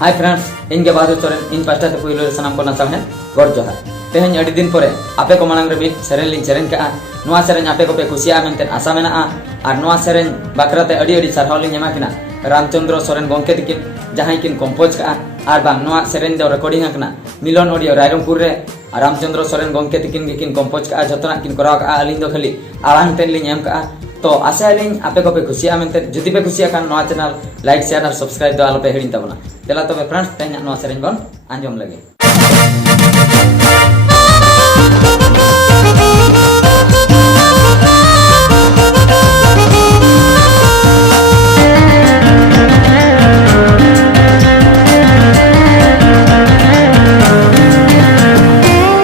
Hi friends, इनके बहादुर सोरेन इन pasta ते पुइलो सनाम को नसा है गॉड जोहार। तेहन अड़ी दिन परे आपे को मांग रे सेरेन लिंग सेरेन का नोआ सेरेन आपे को पे खुशिया मेनते आशा मेना और नोआ सेरेन बाकराते अड़ी अड़ी सारहाव लिंग एमा किना रामचंद्र सोरेन गोंके तिकिन जहां किन कंपोज का और बांग नोआ सेरेन दो रिकॉर्डिंग आकना मिलन ऑडियो रायरंगपुर रे रामचंद्र सोरेन गोंके तिकिन किन कंपोज का जतना किन कराव का अलिंग दो खाली आळांग तेन लिंग एम का तो आशा लिंग आपे को पे खुशिया मेनते जुदी पे खुशिया कान नोआ चैनल लाइक शेयर और सब्सक्राइब दो आलो पे हिडिन तबना चला तो फ्रेंड्स तेहन नोआ सेरेन बन आंजम लगे।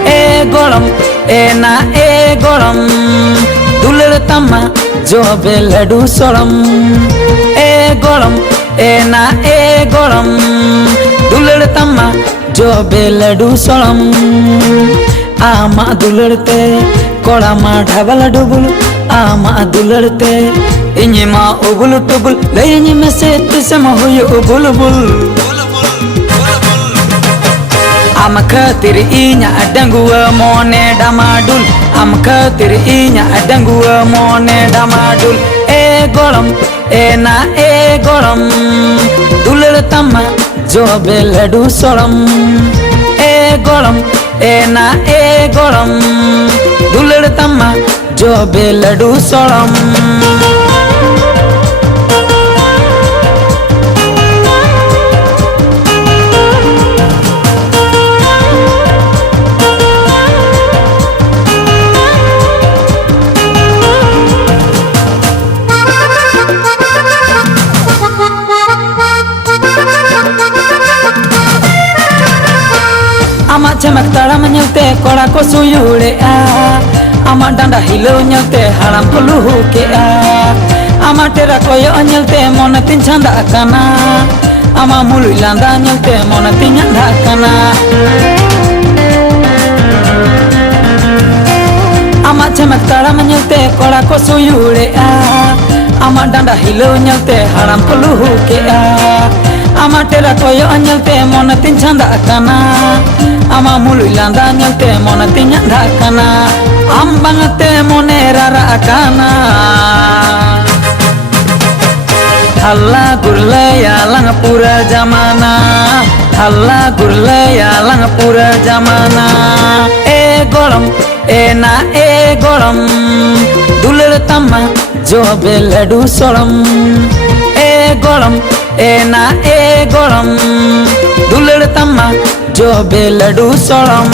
ए गोलम दुलड़ तम्मा जो बेलडू सोलम ए गोलम दुलड़ तम्मा जो बेलडू सोलम आमा दुलड़ते कोड़ा मा ढाबल डुबुल आमा दुलड़ते इन्हीं मा उबुल टुबुल ले इन्हीं में से तुसम हुई उबुल bull am khatir inya dangua mone damadul am khatir inya dangua mone damadul e golam dulal tamma jo beladu solam e golam dulal tamma jo beladu solam Cemak taram nyelte kora ko suyure ama danda hilo nyelte haram ko luhu ke ama tera koyo nyelte monatin chanda kana ama mulu landa nyelte monatin nyanda kana ama cemak taram nyelte kora ko suyure ama danda hilo nyelte haram ko luhu ke ama tera koyo nyelte monatin chanda kana ama mulu landa nyelte monatin nyanda kana ambangate monera kana halla gurlaya lang pura jamana halla gurlaya lang pura jamana e golam dulal tamma jo beladu solam e golam dulal tamma जो बेलडू सोलम।